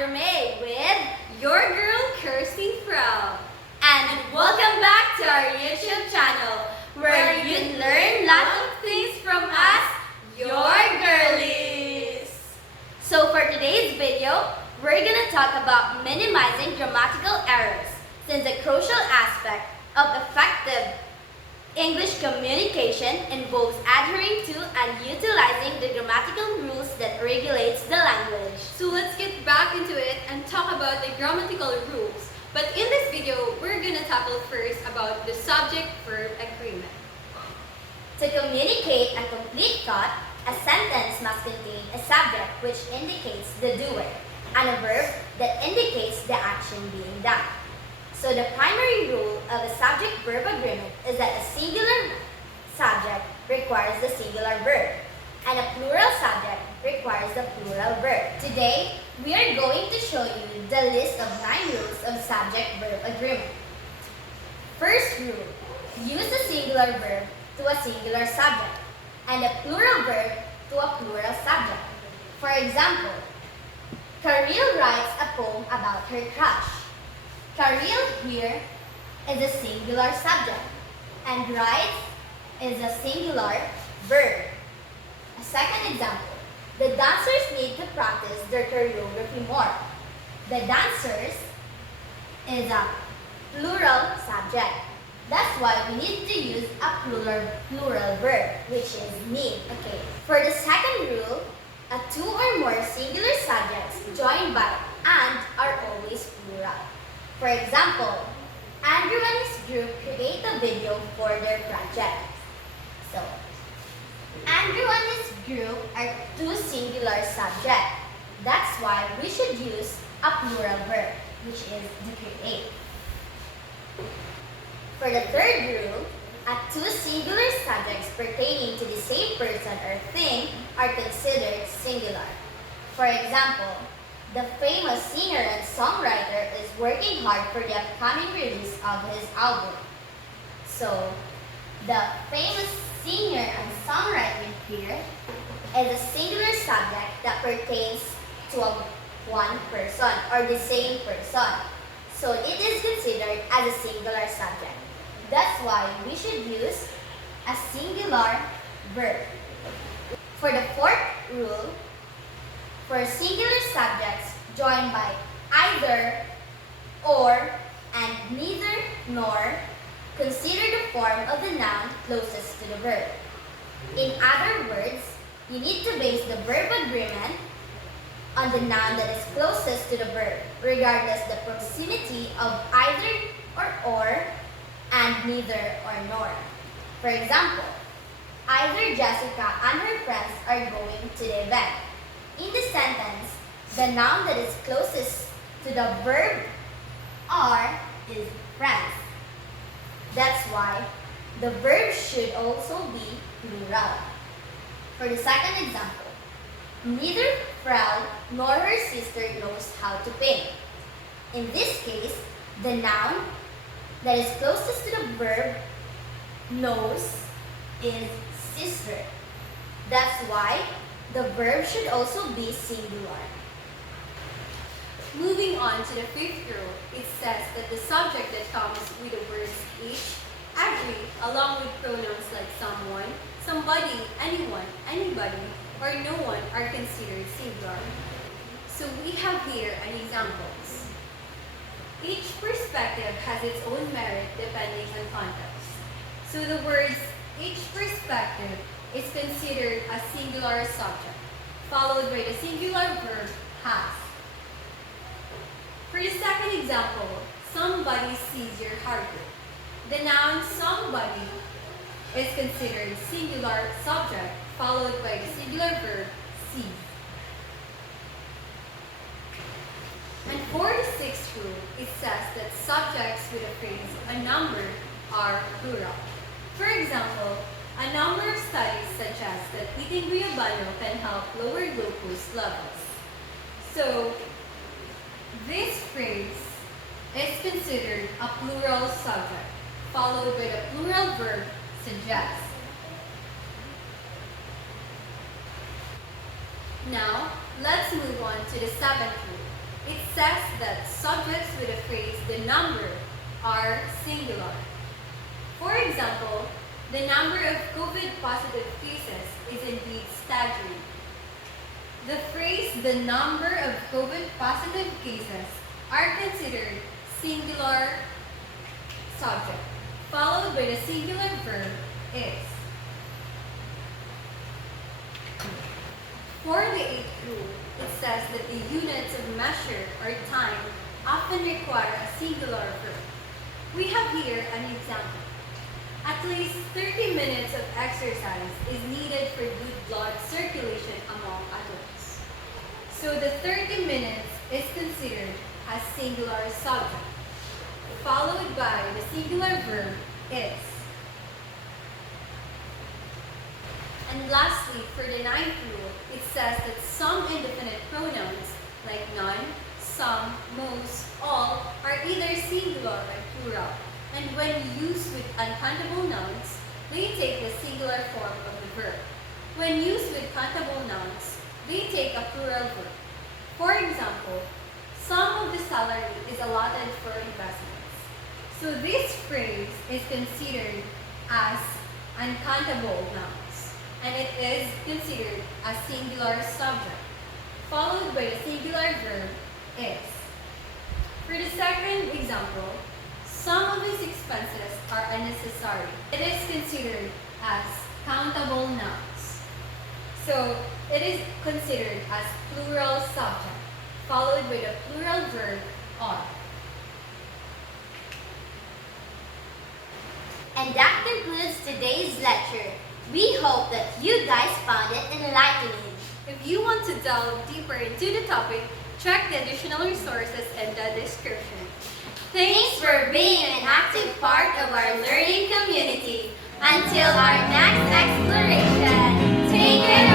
Zandra Mei with your girl Kierstine Frel. And welcome back to our YouTube channel where you learn lots of things from us, your girlies. So for today's video, we're gonna talk about minimizing grammatical errors, since a crucial aspect of effective English communication involves adhering to and utilizing the grammatical rules that regulates the language. So let's get back into it and talk about the grammatical rules. But in this video, we're gonna tackle first about the subject-verb agreement. To communicate a complete thought, a sentence must contain a subject which indicates the doer and a verb that indicates the action being done. So the primary rule of a subject-verb agreement is that a singular subject requires the singular verb, and a plural subject requires the plural verb. Today, we are going to show you the list of 9 rules of subject-verb agreement. First rule, use a singular verb to a singular subject, and a plural verb to a plural subject. For example, Karil writes a poem about her crush. Karil here is a singular subject, and writes is a singular verb. A second example, the dancers need to practice their choreography more. The dancers is a plural subject. That's why we need to use a plural verb, which is need. Okay. For the second rule, a 2 or more singular subjects joined by and are always plural. For example, Andrew and his group create a video for their project. So, Andrew and his group are 2 singular subjects. That's why we should use a plural verb, which is to create. For the third rule, a 2 singular subjects pertaining to the same person or thing are considered singular. For example, the famous singer and songwriter is working hard for the upcoming release of his album. So, the famous singer and songwriter here is a singular subject that pertains to one person or the same person. So, it is considered as a singular subject. That's why we should use a singular verb. For the fourth rule, for singular subjects joined by either, or, and neither, nor, consider the form of the noun closest to the verb. In other words, you need to base the verb agreement on the noun that is closest to the verb, regardless the proximity of either or, and neither or nor. For example, either Jessica and her friends are going to the event. In the sentence, the noun that is closest to the verb are is friends. That's why the verb should also be plural. For the second example, neither Frel nor her sister knows how to paint. In this case, the noun that is closest to the verb knows is sister. That's why the verb should also be singular. Moving on to the fifth rule, it says that the subject that comes with the words each, every, along with pronouns like someone, somebody, anyone, anybody, or no one are considered singular. So we have here an examples. Each perspective has its own merit depending on context. So the words each perspective is considered a singular subject, followed by the singular verb has. For the second example, somebody sees your hardwork. The noun somebody is considered singular subject, followed by the singular verb sees. And for the sixth rule, it says that subjects with the phrase a number are plural. For example, a number of studies suggest that eating guyabano can help lower glucose levels. So, this phrase is considered a plural subject, followed by the plural verb suggest. Now, let's move on to the seventh rule. It says that subjects with the phrase the number are singular. For example, the number of COVID positive cases is indeed staggering. The phrase the number of COVID positive cases are considered singular subject, followed by the singular verb is. For the 8th rule, it says that the units of measure or time often require a singular verb. We have here an example. At least 30 minutes of exercise is needed for good blood circulation among adults. So the 30 minutes is considered as singular subject, followed by the singular verb is. And lastly, for the 9th rule, it says that some indefinite pronouns like none, some, most, all are either singular or plural, and when used with uncountable nouns, they take the singular form of the verb. When used with countable nouns, they take a plural verb. For example, some of the salary is allotted for investments. So this phrase is considered as uncountable nouns, and it is considered a singular subject, followed by the singular verb is. For the second example, some of his expenses are unnecessary. It is considered as countable nouns. So it is considered as plural subject, followed by the plural verb are. And that concludes today's lecture. We hope that you guys found it enlightening. If you want to delve deeper into the topic, check the additional resources in the description. Thanks for being an active part of our learning community. Until our next exploration, take care.